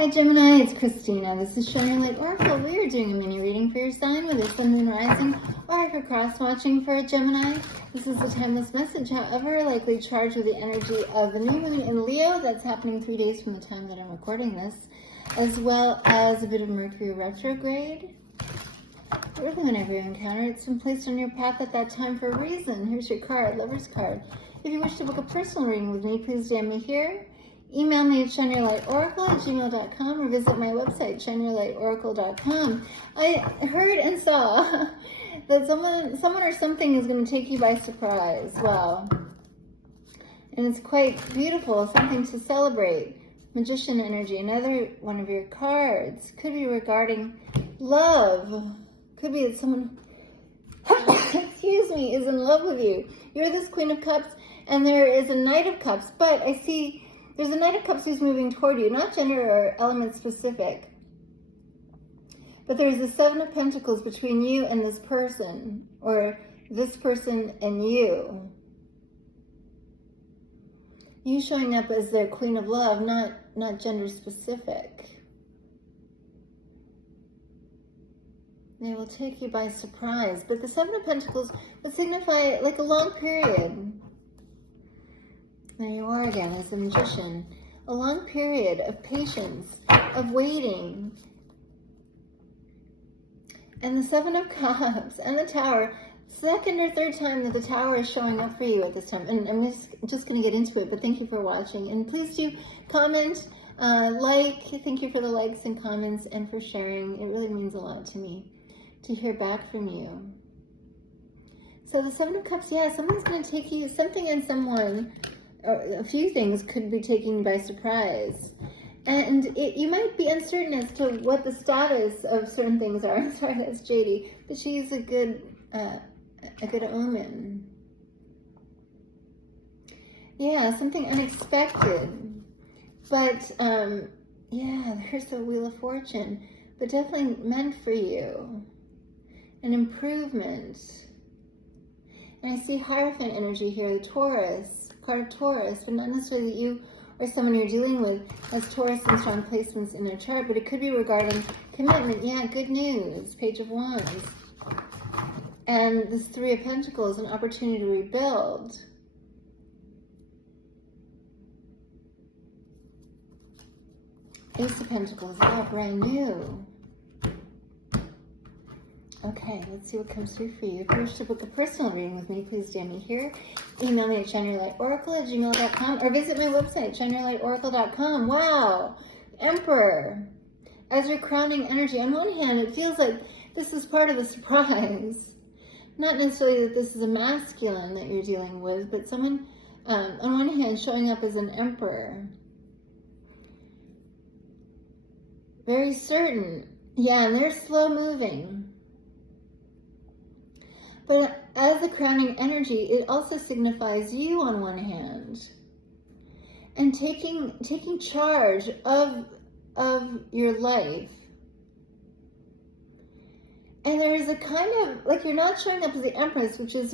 Hi Gemini, it's Christina. This is Shine Your Light Oracle. We are doing a mini reading for your sign with a sun, moon, rising, or if you're cross-watching for a Gemini. This is a timeless message, however, likely charged with the energy of the new moon in Leo. That's happening 3 days from the time that I'm recording this, as well as a bit of Mercury retrograde. Really, whenever you encounter it, it's been placed on your path at that time for a reason. Here's your card, Lover's card. If you wish to book a personal reading with me, please DM me here. Email me at shineyourlightoracle@gmail.com or visit my website, shineyourlightoracle.com. I heard and saw that someone or something is going to take you by surprise. Wow. And it's quite beautiful, something to celebrate. Magician energy, another one of your cards. Could be regarding love. Could be that someone, excuse me, is in love with you. You're this Queen of Cups, and there is a Knight of Cups, but I see there's a Knight of Cups who's moving toward you, not gender or element specific. But there's a Seven of Pentacles between you and this person, or this person and you. You showing up as their Queen of Love, not gender specific. They will take you by surprise. But the Seven of Pentacles would signify like a long period. There you are again as the Magician. A long period of patience, of waiting. And the Seven of Cups and the Tower, second or third time that the Tower is showing up for you at this time. And I'm just going to get into it, but thank you for watching. And please do comment, like. Thank you for the likes and comments and for sharing. It really means a lot to me to hear back from you. So the Seven of Cups, yeah, something's going to take you, something and someone, or a few things could be taken you by surprise. And you might be uncertain as to what the status of certain things are. I'm sorry, that's JD, but she's a good omen. Yeah, something unexpected. But, yeah, there's the Wheel of Fortune, but definitely meant for you. An improvement. And I see Hierophant energy here, the Taurus, card of Taurus, but not necessarily that you or someone you're dealing with has Taurus and strong placements in their chart, but it could be regarding commitment. Yeah, good news, Page of Wands. And this Three of Pentacles, an opportunity to rebuild. Ace of Pentacles, all brand new. Okay, let's see what comes through for you. If you wish to book a personal reading with me, please DM me here. Email me at shineyourlightoracle@gmail.com or visit my website, shineyourlightoracle.com. Wow! Emperor. As your crowning energy, on one hand, it feels like this is part of the surprise. Not necessarily that this is a masculine that you're dealing with, but someone, on one hand, showing up as an emperor. Very certain. Yeah, and they're slow moving. But as the crowning energy, it also signifies you on one hand. And taking charge of your life. And there is a kind of, like, you're not showing up as the Empress, which would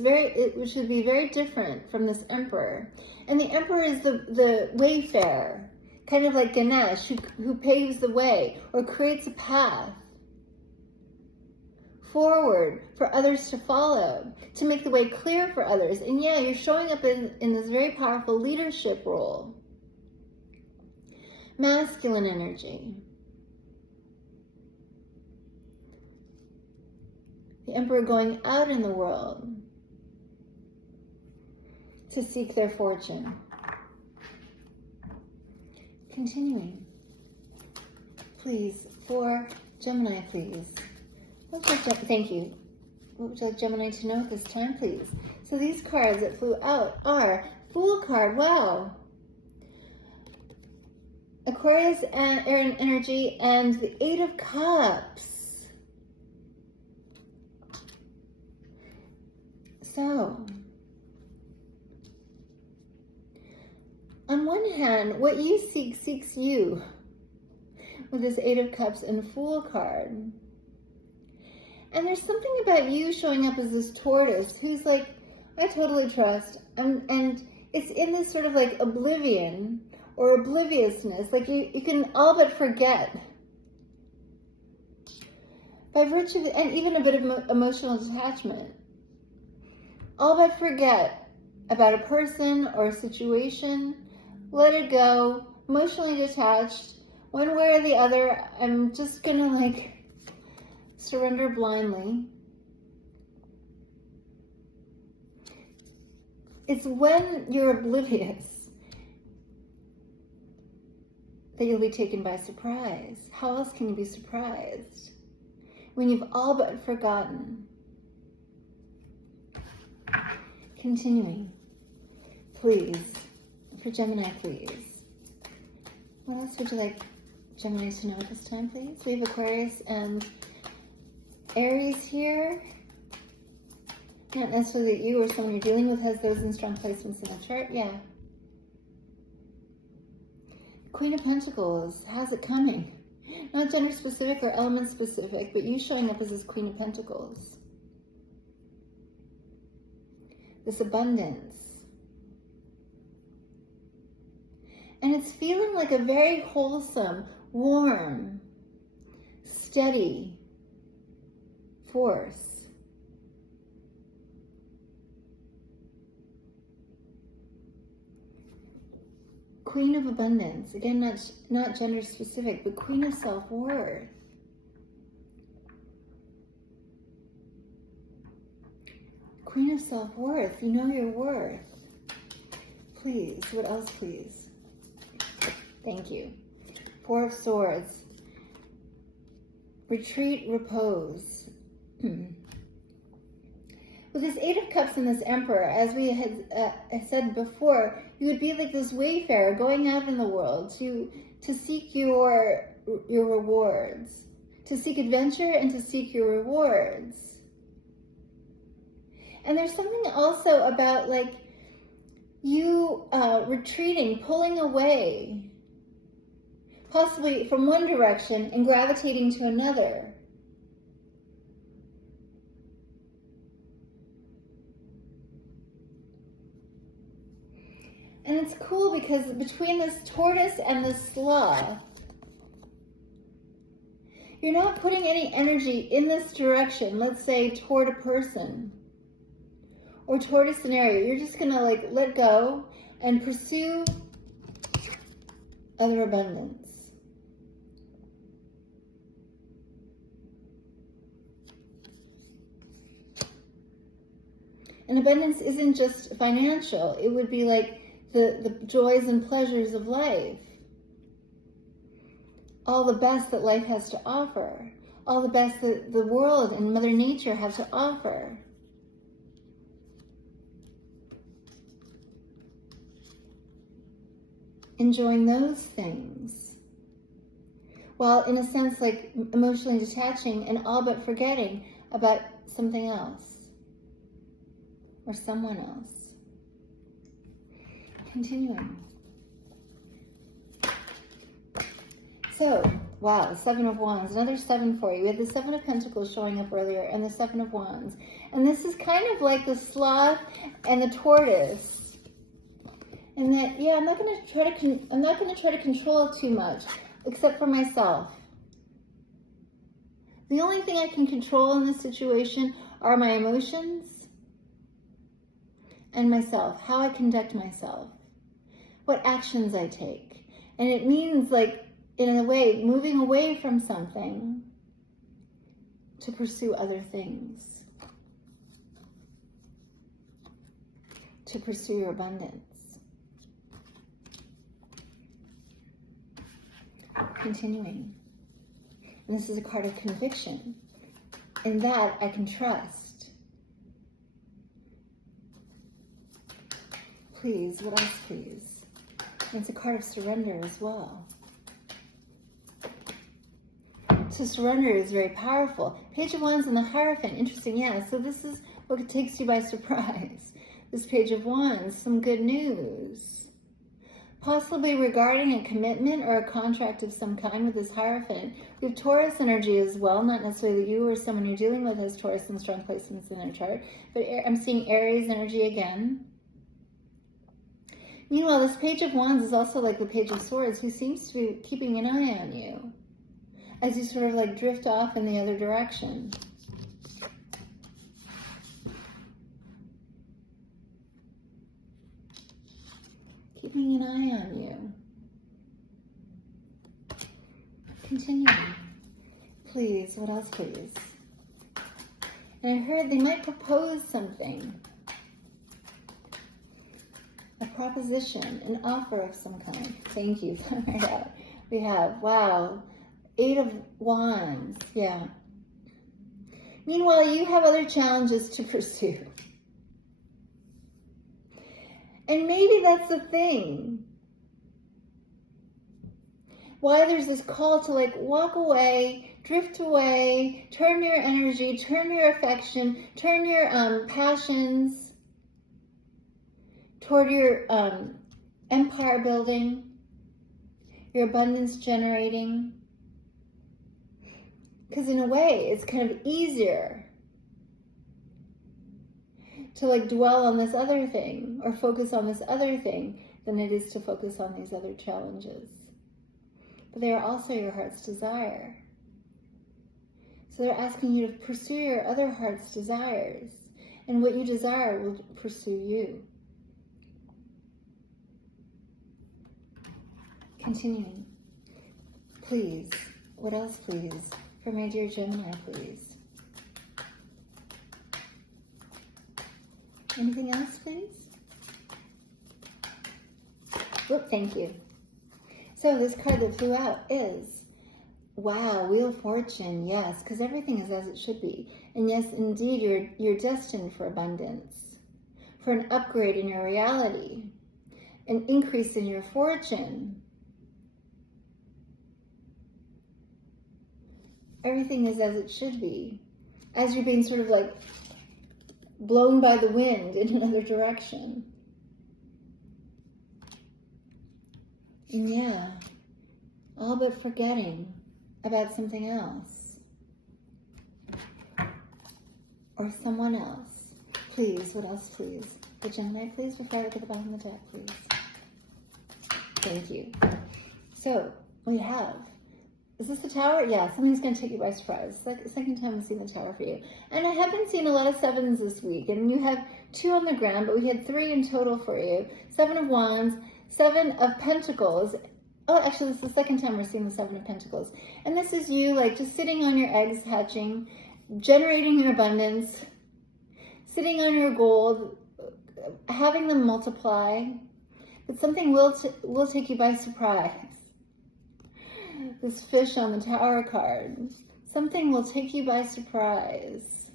be very different from this Emperor. And the Emperor is the wayfarer, kind of like Ganesh, who paves the way or creates a path forward for others to follow, to make the way clear for others. And yeah, you're showing up in this very powerful leadership role. Masculine energy. The Emperor going out in the world to seek their fortune. Continuing. Please, for Gemini, please. Thank you. What would you like Gemini to know at this time, please? So these cards that flew out are Fool card, wow. Aquarius and Air energy and the Eight of Cups. So, on one hand, what you seek seeks you with this Eight of Cups and Fool card. And there's something about you showing up as this tortoise who's like, I totally trust. And it's in this sort of like oblivion or obliviousness. Like you can all but forget. By virtue of, and even a bit of emotional detachment. All but forget about a person or a situation. Let it go. Emotionally detached. One way or the other, I'm just gonna like surrender blindly. It's when you're oblivious that you'll be taken by surprise. How else can you be surprised? When you've all but forgotten. Continuing. Please. For Gemini, please. What else would you like Gemini to know at this time, please? We have Aquarius and Aries here. Not necessarily that you or someone you're dealing with has those in strong placements in the chart. Yeah. Queen of Pentacles has it coming. Not gender specific or element specific, but you showing up as this Queen of Pentacles. This abundance. And it's feeling like a very wholesome, warm, steady force. Queen of Abundance. Again, not gender specific, but Queen of Self-Worth. Queen of Self-Worth. You know your worth. Please. What else, please? Thank you. Four of Swords. Retreat, repose. With this Eight of Cups and this Emperor, as we had said before, you would be like this wayfarer going out in the world to seek your rewards, to seek adventure and to seek your rewards. And there's something also about like you retreating, pulling away, possibly from one direction and gravitating to another. And it's cool because between this tortoise and this sloth, you're not putting any energy in this direction, let's say toward a person or toward a scenario. You're just gonna like let go and pursue other abundance. And abundance isn't just financial. It would be like the joys and pleasures of life. All the best that life has to offer. All the best that the world and Mother Nature have to offer. Enjoying those things. While in a sense like emotionally detaching and all but forgetting about something else. Or someone else. Continuing. So, wow, the Seven of Wands, another seven for you. We had the Seven of Pentacles showing up earlier and the Seven of Wands. And this is kind of like the sloth and the tortoise. And that, yeah, I'm not going to try to control it too much, except for myself. The only thing I can control in this situation are my emotions and myself, how I conduct myself. What actions I take. And it means like, in a way, moving away from something to pursue other things. To pursue your abundance. Continuing. And this is a card of conviction. In that I can trust. Please, what else, please? And it's a card of surrender as well. So surrender is very powerful. Page of Wands and the Hierophant. Interesting, yeah. So this is what takes you by surprise. This Page of Wands, some good news. Possibly regarding a commitment or a contract of some kind with this Hierophant. We have Taurus energy as well. Not necessarily you or someone you're dealing with has Taurus in strong placements in their chart. But I'm seeing Aries energy again. Meanwhile, this Page of Wands is also like the Page of Swords. He seems to be keeping an eye on you as you sort of like drift off in the other direction. Keeping an eye on you. Continuing. Please, what else, please? And I heard they might propose something. A proposition, an offer of some kind. Thank you. We have, wow, 8 of Wands. Yeah. Meanwhile, you have other challenges to pursue. And maybe that's the thing. Why there's this call to like walk away, drift away, turn your energy, turn your affection, turn your passions toward your empire building, your abundance generating. Because in a way, it's kind of easier to like dwell on this other thing or focus on this other thing than it is to focus on these other challenges. But they are also your heart's desire. So they're asking you to pursue your other heart's desires. And what you desire will pursue you. Continuing. Please. What else, please? For my dear Gemini, please. Anything else, please? Whoop, thank you. So this card that flew out is, wow, Wheel of Fortune, yes, because everything is as it should be. And yes, indeed, you're destined for abundance, for an upgrade in your reality, an increase in your fortune. Everything is as it should be, as you're being sort of like blown by the wind in another direction. And yeah, all but forgetting about something else or someone else. Please, what else, please? The Gemini, please, before I look at the bottom of the deck, please. Thank you. So we have, is this the Tower? Yeah, something's going to take you by surprise. Second time I've seen the Tower for you. And I haven't seen a lot of 7s this week. And you have 2 on the ground, but we had 3 in total for you. 7 of Wands, 7 of Pentacles. Oh, actually, this is the second time we're seeing the 7 of Pentacles. And this is you, like, just sitting on your eggs hatching, generating your abundance, sitting on your gold, having them multiply. But something will take you by surprise. This fish on the Tower card. Something will take you by surprise.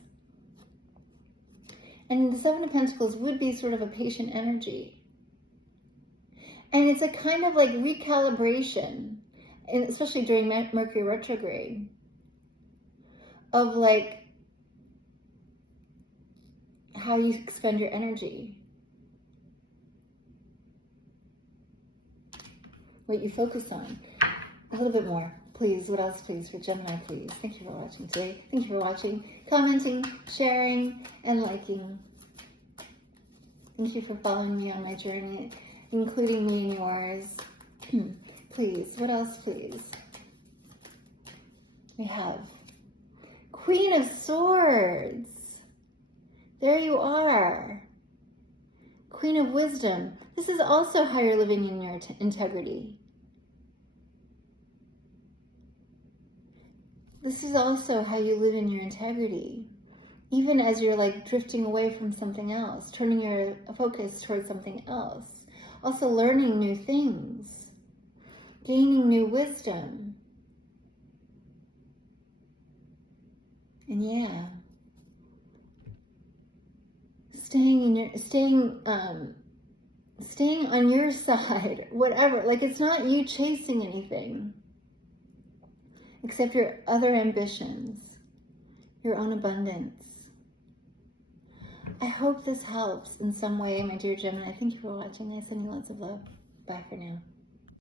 And the 7 of Pentacles would be sort of a patient energy. And it's a kind of like recalibration, and especially during Mercury retrograde, of like how you expend your energy. What you focus on. A little bit more, please. What else, please, for Gemini, please? Thank you for watching today. Thank you for watching, commenting, sharing, and liking. Thank you for following me on my journey, including me in yours. Please, what else, please? We have Queen of Swords. There you are. Queen of Wisdom. This is also how you're living in your integrity. This is also how you live in your integrity, even as you're like drifting away from something else, turning your focus towards something else. Also learning new things, gaining new wisdom. And yeah, staying on your side, whatever. Like, it's not you chasing anything except your other ambitions, your own abundance. I hope this helps in some way, my dear Gemini. Thank you for watching. I send you lots of love. Bye for now.